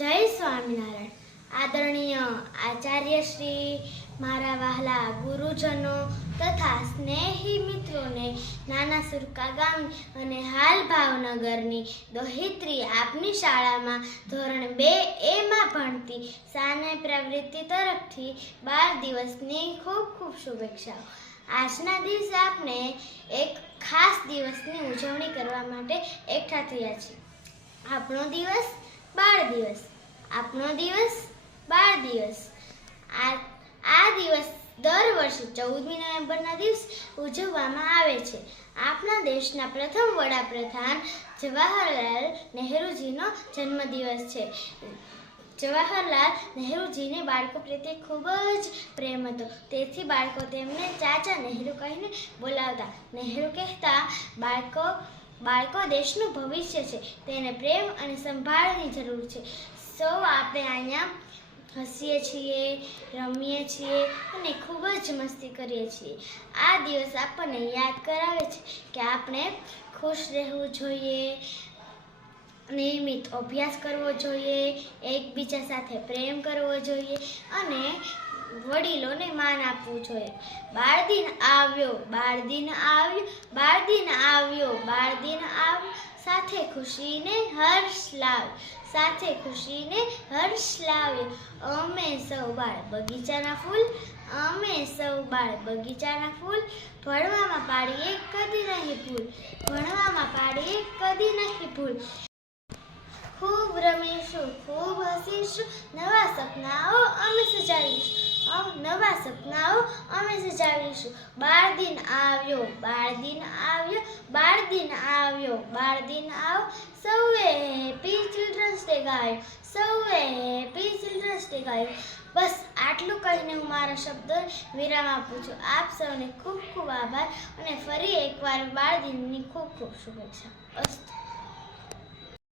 જય સ્વામિનારાયણ. આદરણીય આચાર્ય શ્રી, મારા વહાલા ગુરુજનો તથા સ્નેહી મિત્રોને, નાના સુરકા ગામ અને હાલ ભાવનગરની દોહિત્રી આપની શાળામાં ધોરણ 2A માં ભણતી સાને પ્રવૃત્તિ તરફથી 12 દિવસની ખૂબ ખૂબ શુભેચ્છાઓ. આજના દિવસે આપણે એક ખાસ દિવસની ઉજવણી કરવા માટે એકઠા થયા છીએ. આપણો દિવસ બાળ દિવસ. આપણો દિવસ બાળ દિવસ. આ દિવસ દર વર્ષે 14મી નવેમ્બરના દિવસે ઉજવવામાં આવે છે. આપણા દેશના પ્રથમ વડાપ્રધાન જવાહરલાલ નહેરુજીનો જન્મદિવસ છે. જવાહરલાલ નહેરુજીને બાળકો પ્રત્યે ખૂબ જ પ્રેમ હતો. તેથી બાળકો તેમને ચાચા નહેરુ કહીને બોલાવતા. નહેરુ કહેતા, બાળકો દેશનું ભવિષ્ય છે, તેને પ્રેમ અને સંભાળની જરૂર છે. સૌ આપણે અહીંયા હસીએ છીએ, રમીએ છીએ અને ખૂબ જ મસ્તી કરીએ છીએ. આ દિવસ આપણને યાદ કરાવે છે કે આપણે ખુશ રહેવું જોઈએ, નિયમિત અભ્યાસ કરવો જોઈએ, એકબીજા સાથે પ્રેમ કરવો જોઈએ અને વડીલોને માન આપવું જોઈએ. બાળ દિન આવ્યો, બાળ દિન આવ્યો, બાળ દિન આવ્યો, બાળ દિન આવ્યો, સાથે ખુશીને હર્ષ લાવ્યો, સાથે ખુશીને હર્ષ લાવ્યો. અમે સૌ બાળ બગીચાના ફૂલ, અમે સૌ બાળ બગીચાના ફૂલ, ભણવામાં પાડીએ કદી નહીં ભૂલ, ભણવામાં પાડીએ કદી નહીં ભૂલ. ખૂબ રમીશું, ખૂબ હસીશું, નવા સપનાઓ અમે સજાવીશું, નવા સપનાઓ અમે સજાવીશું. બાળ દિન આવ્યો, બાળ દિન આવ્યો, બાળ દિન આવ્યો, બાળ દિન આવ્યો, સૌએ હેપી ચિલ્ડ્રન્સ ડે ગાયો, સૌએ હેપી ચિલ્ડ્રન્સ ડે ગાયો. બસ આટલું કહીને હું મારા શબ્દો વિરામ આપું છું. આપ સૌને ખૂબ ખૂબ આભાર અને ફરી એકવાર બાળ દિનની ખૂબ ખૂબ શુભેચ્છા. અસ્તુ.